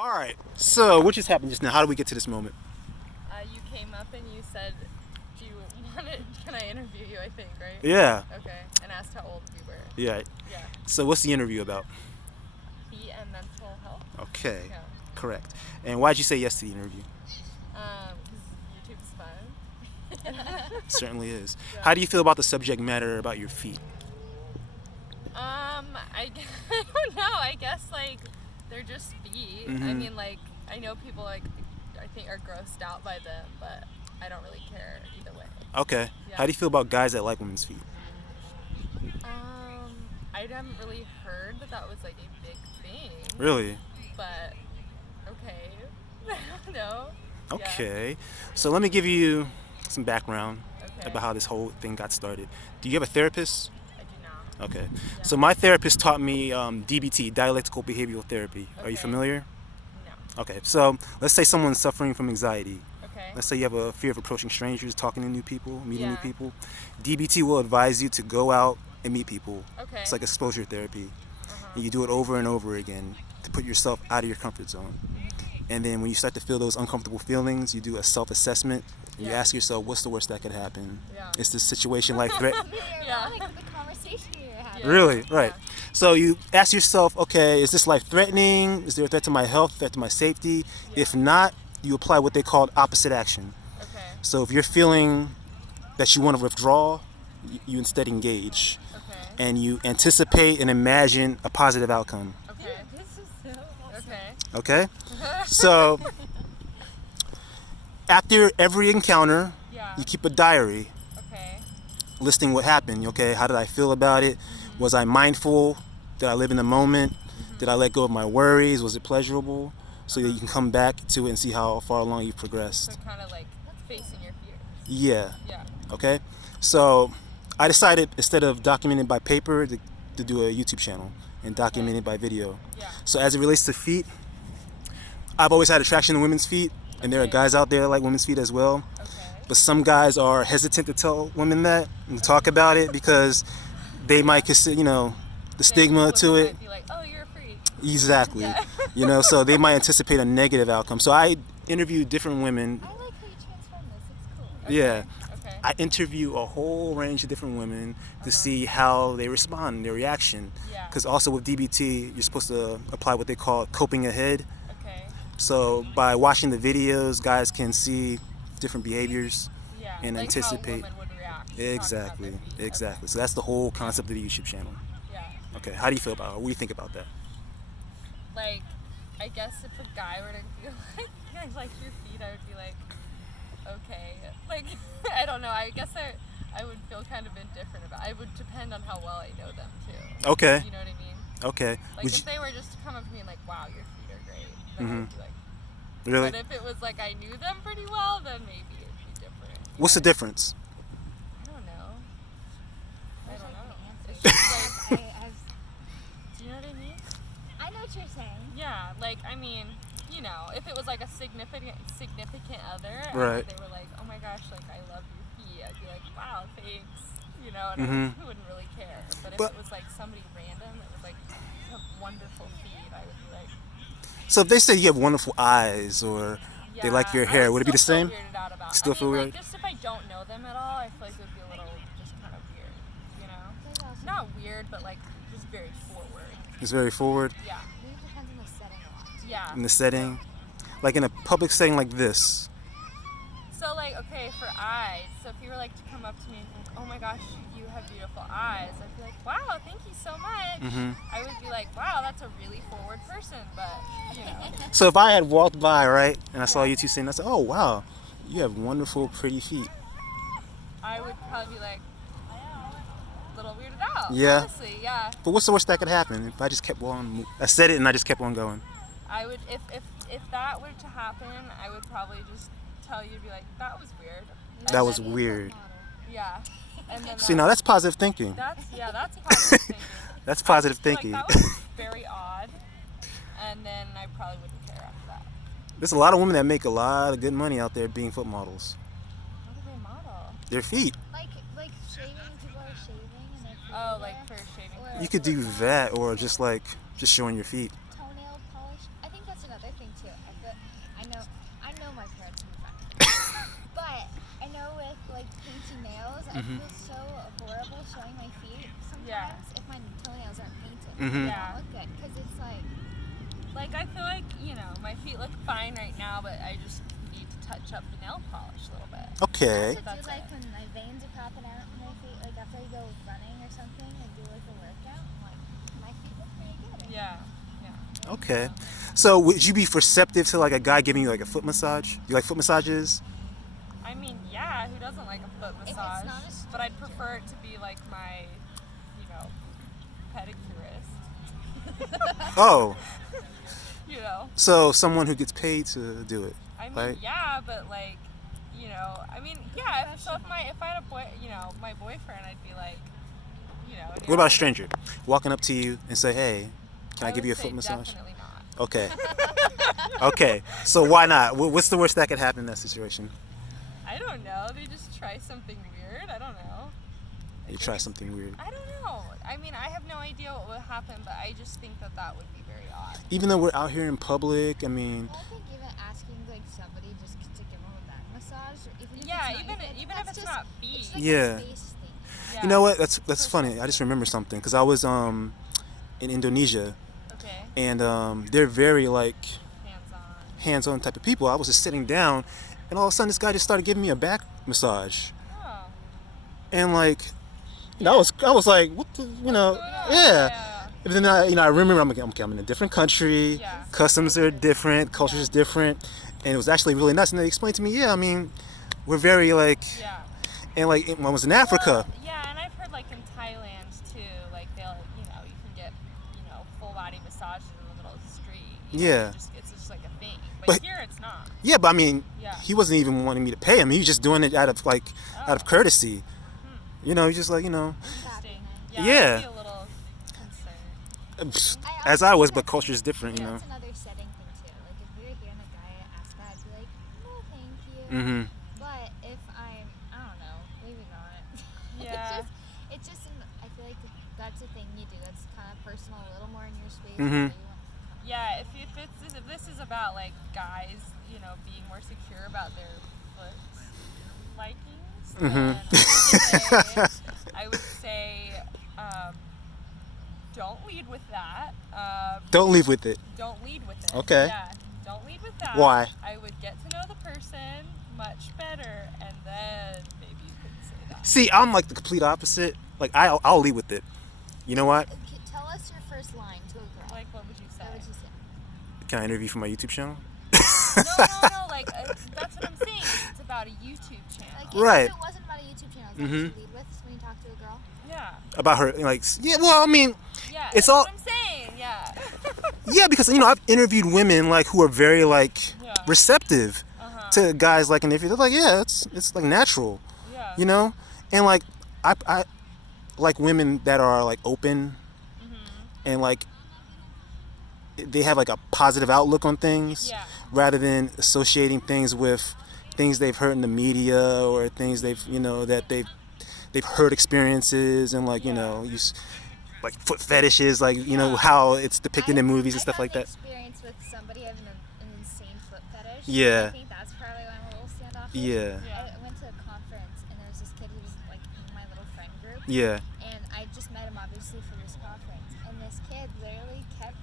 All right. So, what just happened just now? How did we get to this moment? You came up and you said, "Do you want it? Can I interview you?" I think, right? Yeah. Okay. And asked how old we were. Yeah. Yeah. So, what's the interview about? Feet and mental health. Okay. Yeah. Correct. And why'd you say yes to the interview? Because YouTube's fun. It certainly is. Yeah. How do you feel about the subject matter about your feet? I don't know. I guess like they're just feet. I Mhm. mean, like I know people like I think are grossed out by them, but I don't really care either way. Okay. Yeah. How do you feel about guys that like women's feet? I haven't really heard that was like a big thing. Really? But okay. I don't know. Okay. So, let me give you some background Okay. about how this whole thing got started. Do you have a therapist? I do not. Okay. Yeah. So, my therapist taught me DBT, dialectical behavioral therapy. Are you Okay. familiar? No. Okay. So, let's say someone's suffering from anxiety. Okay. Let's say you have a fear of approaching strangers, talking to new people, meeting new Yeah. people. DBT will advise you to go out and meet people. Okay. It's like exposure therapy. Uh-huh. And you do it over and over again to put yourself out of your comfort zone. And then when you start to feel those uncomfortable feelings, you do a self-assessment. And you Yeah. ask yourself, what's the worst that could happen? Yeah. Is this situation life threat? Yeah. Like the conversation we were having. Yeah. Really? Right. Yeah. So you ask yourself, okay, is this life threatening? Is there a threat to my health, threat to my safety? Yeah. If not, you apply what they call opposite action. Okay. So if you're feeling that you want to withdraw, you instead engage. Okay. And you anticipate and imagine a positive outcome. Okay. This is so awesome. Okay. Okay? So after every encounter, Yeah. you keep a diary Okay. listing what happened. Okay, how did I feel about it? Was I mindful? Did I live in the moment? Did I let go of my worries? Was it pleasurable? So that you can come back to it and see how far along you've progressed. So kind of like facing your fears. Yeah. Yeah. Okay. So I decided instead of documenting by paper to do a YouTube channel and document it by video. Yeah. So as it relates to feet, I've always had attraction to women's feet, and there are Okay. guys out there that like women's feet as well. Okay. But some guys are hesitant to tell women that and talk about it because they might consider, the stigma Then to women it. might be like, oh, you're a freak. Exactly. Yeah. So they might anticipate a negative outcome. So I interview different women. I like how you transform this. It's cool. Yeah. Okay. I interview a whole range of different women to see how they respond, their reaction. Yeah. Because also with DBT, you're supposed to apply what they call coping ahead. Okay. So by watching the videos, guys can see different behaviors Yeah. and like anticipate. how women would react. to talk about Exactly. their feet. Exactly. So that's the whole concept of the YouTube channel. Okay. Yeah. Okay. How do you feel about it? What do you think about that? Like, I guess if a guy were to be like, I like your feet, I would be like, okay. Like, I don't know. I guess I would feel kind of indifferent about it. It would depend on how well I know them, too. Okay. You know what I mean? Okay. Like, Would if you- they were just to come up to me and like, wow, your feet are great, then I would be like, really? but if it was like I knew them pretty well, then maybe it'd be different. What's the difference? I don't know. I don't know. It's I, just like, I've, do you know what I mean? I know what you're saying. Yeah, like, I mean, if it was like a significant other, Right. and they were like, oh my gosh, like, I love your feet, I'd be like, wow, thanks, and I wouldn't really care. But if But- it was like somebody random that was like, you have wonderful feet, I would be like, So if they say you have wonderful eyes or yeah. they like your I hair, would it be the still same? feel weirded out about. Still I mean, feel like, weird? just if I don't know them at all, I feel like it would be a little just kind of weird, That's awesome. Not weird, but like just very forward. It's very forward Yeah. Maybe it depends on the setting a lot. Yeah. in the setting. Like in a public setting like this. So like, okay, for eyes, so if you were like to come up to me and think, oh my gosh, you have beautiful eyes, I'd be like, wow, thank you so much. I would be like, wow, that's a really forward person, but So if I had walked by, right, and I saw you two sitting, I said, oh, wow, you have wonderful, pretty feet. I would probably be like a little weirded out. Yeah. Honestly, yeah. But what's the worst that could happen if I just kept on, I said it and I just kept on going? I would, if that were to happen, I would probably just tell you to be like, that was weird. That was then- weird. Yeah. And then See, now that's positive thinking. that's positive thinking. That's positive Be like, thinking. that was very odd. And then I probably wouldn't care after that. There's a lot of women that make a lot of good money out there being foot models. How do they model? Their feet. Like shaving, people are shaving and they're Oh, like for shaving. Or- You could do that or just showing your feet. toenail polish. I think that's another thing too. I know my parents would be fine. But I know with like painting nails, I feel so horrible showing my feet sometimes if my toenails aren't painted. They don't look good because it's like I feel like, you know, my feet look fine right now, but I just need to touch up the nail polish a little bit. Okay. I also do like when my veins are popping out in my feet, like after I go running or something and do like a workout, I'm like, my feet look pretty good. Yeah. Okay. So would you be receptive to like a guy giving you like a foot massage? You like foot massages? I mean, yeah, who doesn't like a foot If it's massage? not a But I'd prefer it to be like my, you know, pedicurist. Oh. You know. So someone who gets paid to do it. I mean, right? yeah, but like, you know, I mean, yeah. So if I had a boy, you know, my boyfriend, I'd be like, you know. What about a stranger walking up to you and say, "Hey, can I give you a would foot say massage?" Definitely not. Okay. Okay. So why not? What's the worst that could happen in that situation? I don't know. They just try something weird. I don't know. You try something weird. I don't know. I mean, I have no idea what would happen, but I just think that would be very odd. Even though we're out here in public, I mean. Well, I think even asking like somebody just to give them a back massage, or even if Yeah, it's not, even if it's not feet. It's like Yeah. a space thing. Yeah. You know what? That's funny. I just remember something because I was in Indonesia, Okay. and they're very like Hands-on. hands-on type of people. I was just sitting down, and all of a sudden this guy just started giving me a back massage, Oh. and like, you know, I was like, what the, you know, yeah. And then I remember I'm in a different country, Yeah. customs are different, culture is different, and it was actually really nice. And they explained to me, yeah, I mean, we're very like, Yeah. and like when I was in Africa. Well, yeah, and I've heard like in Thailand too, like they'll, you know, you can get, you know, full body massages in the middle of the street. You know, Yeah. it's just like a thing. But But- here it's not. Yeah, but I mean, Yeah. he wasn't even wanting me to pay him. He was just doing it out of courtesy. You know, he's just like, you know, Interesting. Yeah. I'd be a little concerned. as I was, but culture is different, you know. That's another setting thing too. Like if we were here and a guy asked that, I'd be like, no, thank you. Mm-hmm. But if I don't know, maybe not. Yeah. it's just. I feel like that's a thing you do. That's kind of personal, a little more in your space. Mhm. So you want- Yeah, if this is about like guys, you know, being more secure about their foot likings, then I would say don't lead with that. Don't leave with it. Don't lead with it. Okay. Yeah, don't lead with that. Why? I would get to know the person much better, and then maybe you could say that. See, I'm like the complete opposite. Like I'll leave with it. You know what? Okay, tell us your first line to a girl. Like, what would you say? What would you say? Can I interview for my YouTube channel? No. Like, that's what I'm saying. It's about a YouTube channel. Like, Right. if it wasn't about a YouTube channel, is that what you lead with when you talk to a girl? Yeah. About her, like, yeah. Well, I mean, Yeah. It's that's all- what I'm saying. Yeah. yeah, because you know I've interviewed women like who are very like Yeah. receptive to guys like, and if they're like, yeah, it's like natural, Yeah. you know, and like I like women that are like open and like they have like a positive outlook on things Yeah. rather than associating things with things they've heard in the media or things they've, you know, that they've heard experiences and like, you know, like foot fetishes, like, you know, how it's depicted in movies and stuff like that. I had experience with somebody having an insane foot fetish. Yeah. I think that's probably why I'm a little standoffish. Yeah. Yeah. I went to a conference and there was this kid who was like in my little friend group. Yeah. And I just met him obviously for this conference. And this kid literally kept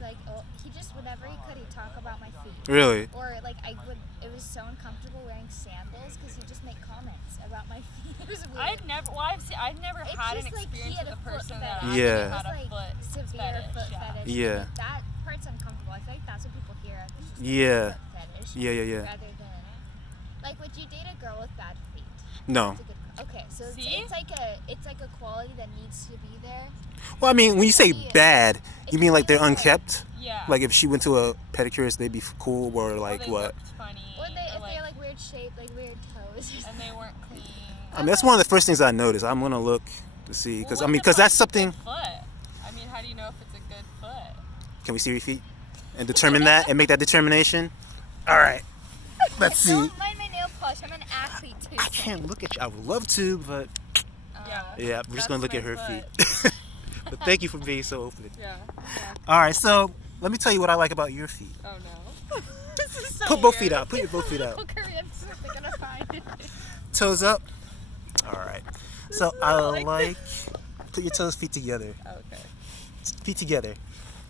like, oh, he just whenever he could, he'd talk about my feet. Really? Or like it was so uncomfortable wearing sandals because he'd just make comments about my feet. It was weird. I've never It's had an just like he experience had with a a foot person that fetish. actually Yeah. had a It was, foot like severe fetish. foot Yeah. fetish. Yeah. Like, that part's uncomfortable. I feel like that's what people hear. It's just Yeah. foot fetish. Yeah. Rather than like, would you date a girl with bad feet? No. That's a good, okay, so See? it's like a quality that needs to be there. Well, I mean, when you say bad, you mean like they're It's like- unkept? Yeah. Like if she went to a pedicurist, they'd be cool, or Or like they what? looked funny. Or if like, they're like weird shaped, like weird toes. and they weren't clean. I mean, that's one of the first things I notice. I'm gonna look to see because Well, I mean, what because that's defines a something. good foot? I mean, how do you know if it's a good foot? Can we see your feet and determine that and make that determination? All right. Let's see. Don't mind my nail polish. I'm an athlete too. I can't look at you. I would love to, but yeah, we're just gonna look at her feet. But thank you for being so open. Yeah. All right, so Let me tell you what I like about your feet. Oh no. This is so Put both weird. feet out. Put your both feet out. Okay, that's what they're gonna find. Toes up. All right. So is I not like. Put your toes, feet together. Okay. Feet together.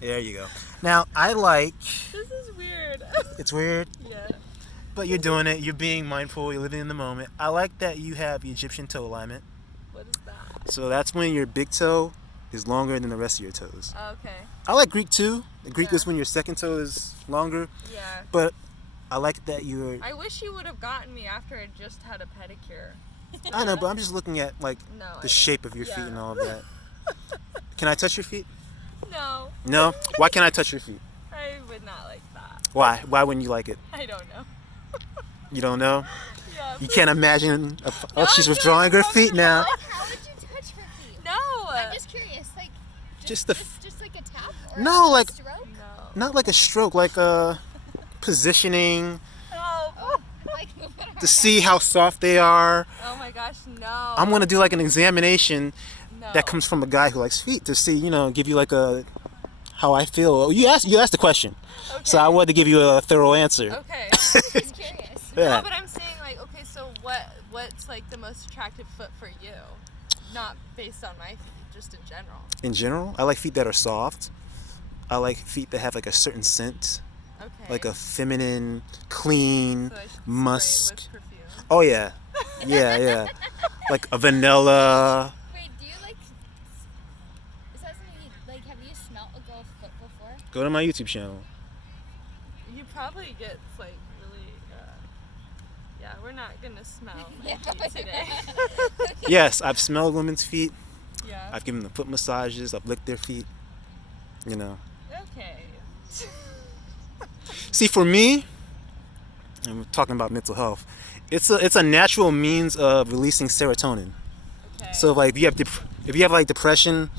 There you go. Now I like. This is weird. It's weird, Yeah. but you're doing it. You're being mindful. You're living in the moment. I like that you have the Egyptian toe alignment. What is that? So that's when your big toe is longer than the rest of your toes. Okay. I like Greek too. The Greek Yeah. is when your second toe is longer, Yeah. but I like that you're. I wish you would have gotten me after I just had a pedicure. I know, but I'm just looking at like No. the shape of your feet Yeah. and all of that. Can I touch your feet? No. No. Why can't I touch your feet? I would not like that. Why? Why wouldn't you like it? I don't know. You don't know? Yeah. You can't imagine. Oh, No, she's I'm withdrawing her feeling feet now. How would you touch her feet? No. I'm just curious, like, Just the. just like a tap or No, a like- stroke? No. Not like a stroke, like a positioning Oh. Like, move it around. to see how soft they are. Oh my gosh, no. I'm gonna do like an examination No. that comes from a guy who likes feet to see, give you like a how I feel. You asked the question, Okay. so I wanted to give you a thorough answer. Okay. Just curious. Yeah. No, but I'm saying like, okay, so what's like the most attractive foot for you? Not based on my feet, just in general. In general, I like feet that are soft. I like feet that have like a certain scent, Okay. like a feminine, clean So I should spray it musk. with perfume. Oh yeah, yeah. Like a vanilla. Wait, do you like? Is that something you like? Have you smelt a girl's foot before? Go to my YouTube channel. You probably get like really. Yeah, we're not gonna smell my Yeah, feet today. Yes, I've smelled women's feet. Yeah. I've given them foot massages. I've licked their feet. Okay. See, for me, and we're talking about mental health. It's a natural means of releasing serotonin. Okay. So like if you have like depression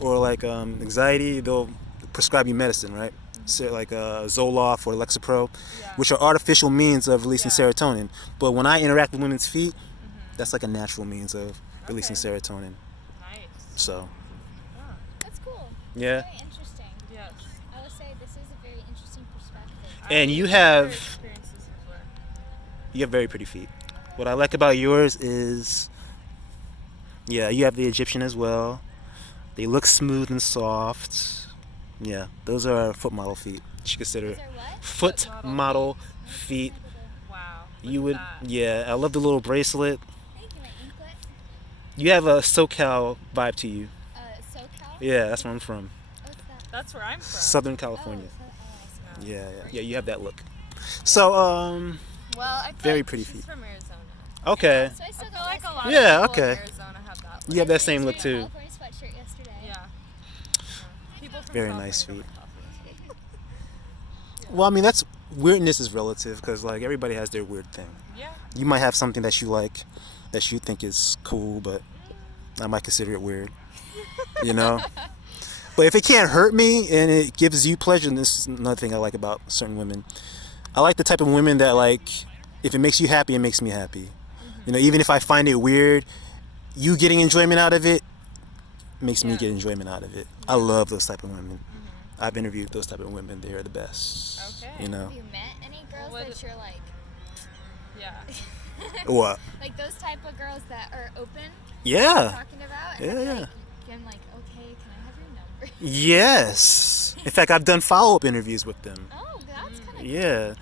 or like anxiety, they'll prescribe you medicine, right? So like Zoloft or Lexapro, Yeah. which are artificial means of releasing Yeah. serotonin. But when I interact with women's feet, that's like a natural means of releasing Okay. serotonin. Nice. So Yeah. That's cool. yeah. Very interesting. Yes. I would say this is a very interesting perspective. And you I've have- never experienced this before. You have very pretty feet. What I like about yours is, yeah, you have the Egyptian as well. They look smooth and soft. Yeah, those are foot model feet. You should consider These are what? foot Foot model feet. Wow. You look would, at that. yeah. I love the little bracelet. Thank you, my anklet. You have a SoCal vibe to you. SoCal? Yeah, that's where I'm from. What's that? That's where I'm from. Southern California. Oh, I see. Yeah. You have that look. So, Well, I feel Very like pretty she's feet. from Arizona. okay. So I I still feel got like my a lot Yeah, of people okay. in Arizona have that look. You have that I same look was too. wearing a California sweatshirt yesterday. Yeah. People from Very California nice don't feet. like California. Well, I mean, that's weirdness is relative because like everybody has their weird thing. Yeah. You might have something that you like, that you think is cool, but I might consider it weird. But if it can't hurt me and it gives you pleasure, and this is another thing I like about certain women. I like the type of women that like, if it makes you happy, it makes me happy. Even if I find it weird, you getting enjoyment out of it makes me Yeah. get enjoyment out of it. I love those type of women. I've interviewed those type of women. They are the best. Okay. Have you met any girls What- that you're like, Yeah. What? like those type of girls that are open? Yeah. Talking about? Yeah, And then, yeah. like, I'm like, okay, can I have your number? Yes. In fact, I've done follow-up interviews with them. Oh, that's kind of Yeah. Wow.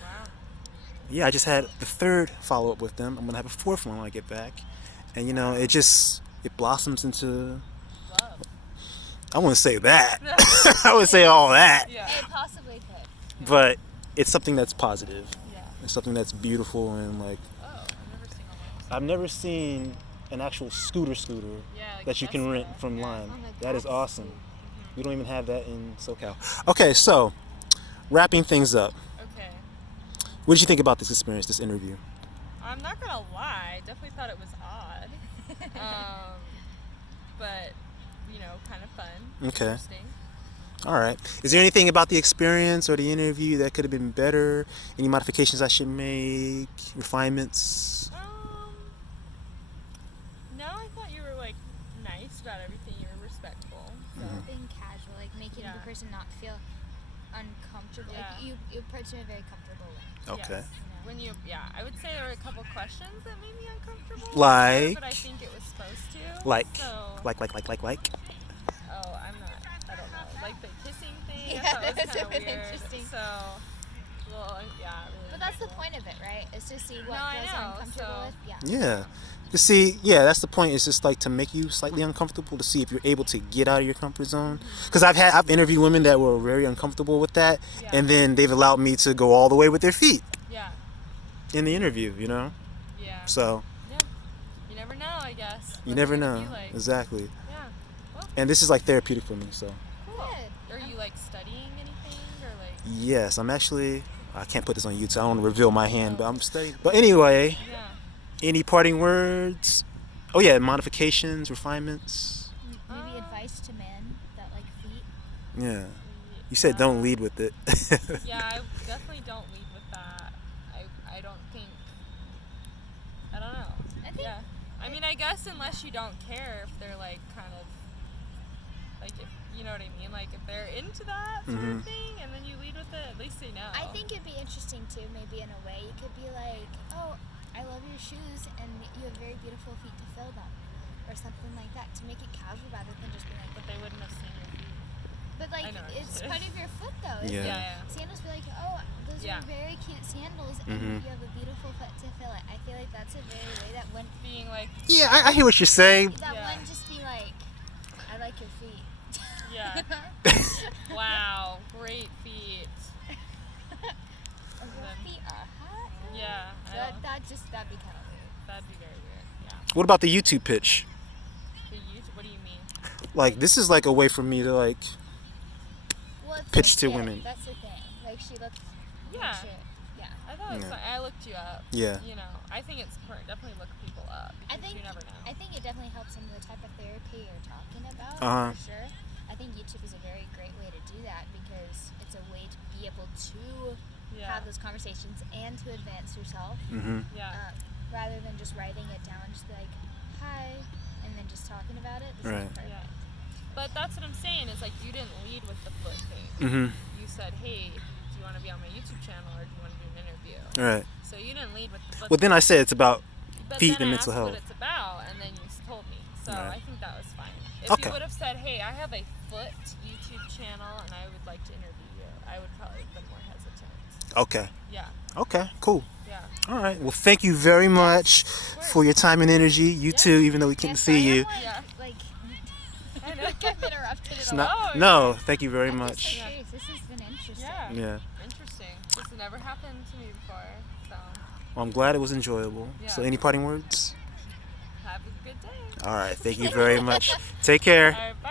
Yeah, I just had the third follow-up with them. I'm gonna have a fourth one when I get back, and it blossoms into. Love. I wouldn't say that. I would say all that, Yeah. It possibly could. but it's something that's positive. Yeah. It's something that's beautiful and like Oh, I've never seen all those. I've never seen an actual scooter Yeah. Like that you can rent Tesla. from Yeah. Line. Oh my That is gosh. awesome. We don't even have that in SoCal. Okay, so wrapping things up. Okay. What did you think about this experience, this interview? I'm not gonna lie. Definitely thought it was odd. But kind of fun. Okay. Interesting. All right. Is there anything about the experience or the interview that could have been better? Any modifications I should make? Refinements? No, I thought you were like nice about everything. You were respectful. So. Being casual, like making Yeah. the person not feel uncomfortable. Yeah. Like you approach it in a very comfortable way. Okay. Yes. When you, I would say there were a couple questions that made me uncomfortable. Like? But I think it was supposed to. Like. So, Like. Oh, I don't know. Like the kissing thing. Yeah, I thought was that's kind of really weird. interesting. So, well, yeah. Really But that's the uncomfortable. point of it, right? It's to see what No, I girls are know, uncomfortable so- with. Yeah. To see, yeah, that's the point. It's just like to make you slightly uncomfortable to see if you're able to get out of your comfort zone. Because I've interviewed women that were very uncomfortable with that, Yeah. and then they've allowed me to go all the way with their feet Yeah. in the interview. You know, Yeah. so Yeah. You never know, I guess. you what never they're gonna know be like. exactly. Yeah. Well, And this is like therapeutic for me. So cool. Good. Are you like studying anything or like? yes, I'm actually. I can't put this on YouTube. I don't want to reveal my hand, but I'm studying. But anyway, Yeah. any parting words? Oh yeah, modifications, refinements. Maybe advice to men that like feet. Yeah. You said don't lead with it. Yeah, I definitely don't lead with that. I don't think. I don't know. I think Yeah. I mean, I guess unless you don't care if they're like kind of like if you know what I mean, like if they're into that sort of thing, and then you lead with it, at least they know. I think it'd be interesting too, maybe in a way. You could be like, oh, I love your shoes and you have very beautiful feet to fill them. Or something like that, to make it casual rather than just being like, But they wouldn't have seen your feet. but like, I know what it's you're part of your foot though. Isn't Yeah. it? Yeah. Sandals be like, oh, those Yeah. are very cute sandals and you have a beautiful foot to fill it. I feel like that's a very way that wouldn't, Being like, Yeah, I hear what you're saying. that Yeah. wouldn't just be like, I like your feet. yeah. Wow, great feet. And your feet are hot. Yeah. I don't- That'd be kind of weird. That'd be very weird. Yeah. What about the YouTube pitch? The YouTube, what do you mean? Like this is like a way for me to like Well, it's Pitch to legit. women. That's the thing. Like she looks Yeah. legit. Yeah. I thought it was Yeah. fun. I looked you up. Yeah. You know, I think it's important. Definitely look people up I because think you never know. I think it definitely helps in the type of therapy you're talking about, Uh-huh. for sure. I think YouTube is a very great way to do that because it's a way to be able to Yeah. have those conversations and to advance yourself, Yeah. rather than just writing it down, just be like, hi, and then just talking about it. This Right. is perfect. Yeah. But that's what I'm saying is like you didn't lead with the foot thing. You said, hey, do you want to be on my YouTube channel or do you want to do an interview? Right. So you didn't lead with the foot Well, then I said it's about But feet then and I mental asked health. what it's about, and then you told me. So Right. I think that was fine. If Okay. you would have said, hey, I have a foot YouTube channel and I would like to interview you, I would probably have been more hesitant. Okay. Yeah. Okay. Cool. Yeah. All right. Well, thank you very much for your time and energy. You too, even though we couldn't Yes, see I you. am like, Yeah. like I know. I've interrupted it It's a not- lot. no, thank you very I'm just much. so curious. This has been interesting. Yeah. Yeah. Interesting. This has never happened to me before. So Well, I'm glad it was enjoyable. So, Yeah. any parting words? have a good day. All right. Thank you very much. Take care. All right. Bye.